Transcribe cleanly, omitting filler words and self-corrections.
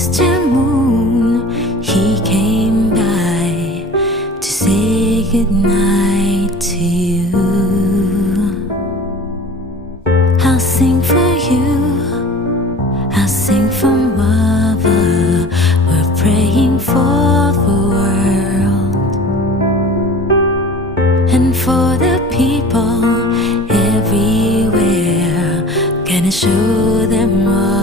Mr. Moon, he came by to say goodnight to you. I'll sing for you, I'll sing for Mother. We're praying for the world and for the people everywhere. Gonna show them what